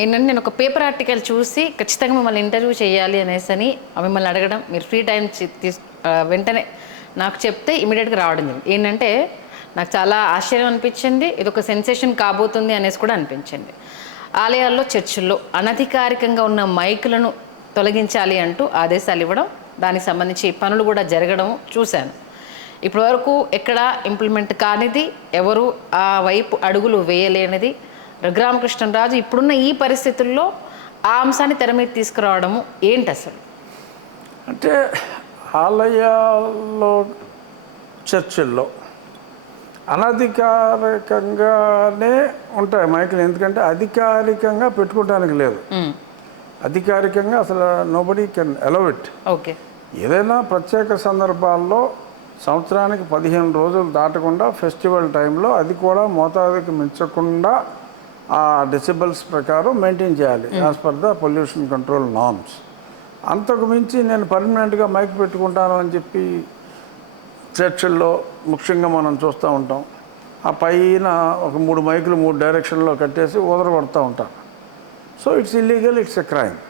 ఏంటంటే నేను ఒక పేపర్ ఆర్టికల్ చూసి ఖచ్చితంగా మిమ్మల్ని ఇంటర్వ్యూ చేయాలి అనేసి మిమ్మల్ని అడగడం, మీరు ఫ్రీ టైం వెంటనే నాకు చెప్తే ఇమీడియట్గా రావడం జరిగింది. ఏంటంటే నాకు చాలా ఆశ్చర్యం అనిపించింది, ఇది ఒక సెన్సేషన్ కాబోతుంది అనేసి కూడా అనిపించింది. ఆలయాల్లో, చర్చిల్లో అనధికారికంగా ఉన్న మైకులను తొలగించాలి అంటూ ఆదేశాలు ఇవ్వడం, దానికి సంబంధించి పనులు కూడా జరగడం చూశాను. ఇప్పటివరకు ఎక్కడ ఇంప్లిమెంట్ కానిది, ఎవరు ఆ వైపు అడుగులు వేయలేనిది రఘురామకృష్ణరాజు ఇప్పుడున్న ఈ పరిస్థితుల్లో ఆ అంశాన్ని తెర మీద తీసుకురావడము ఏంటి అసలు? అంటే ఆలయాల్లో, చర్చిల్లో అనధికారికంగానే ఉంటాయి మైకులు. ఎందుకంటే అధికారికంగా పెట్టుకోవడానికి లేదు. అధికారికంగా అసలు nobody can allow it. Okay. ఏదైనా ప్రత్యేక సందర్భాల్లో సంవత్సరానికి 15 రోజులు దాటకుండా ఫెస్టివల్ టైంలో, అది కూడా మోతాదుకి మించకుండా ఆ డెసిబల్స్ ప్రకారం మెయింటైన్ చేయాలి as per the pollution control norms. అంతకు మించి నేను పర్మనెంట్గా మైక్ పెట్టుకుంటాను అని చెప్పి చర్చిల్లో ముఖ్యంగా మనం చూస్తూ ఉంటాం. ఆ పైన ఒక 3 మైకులు 3 డైరెక్షన్లో కట్టేసి ఊదరగొడుతూ ఉంటారు. So it's illegal, it's a crime.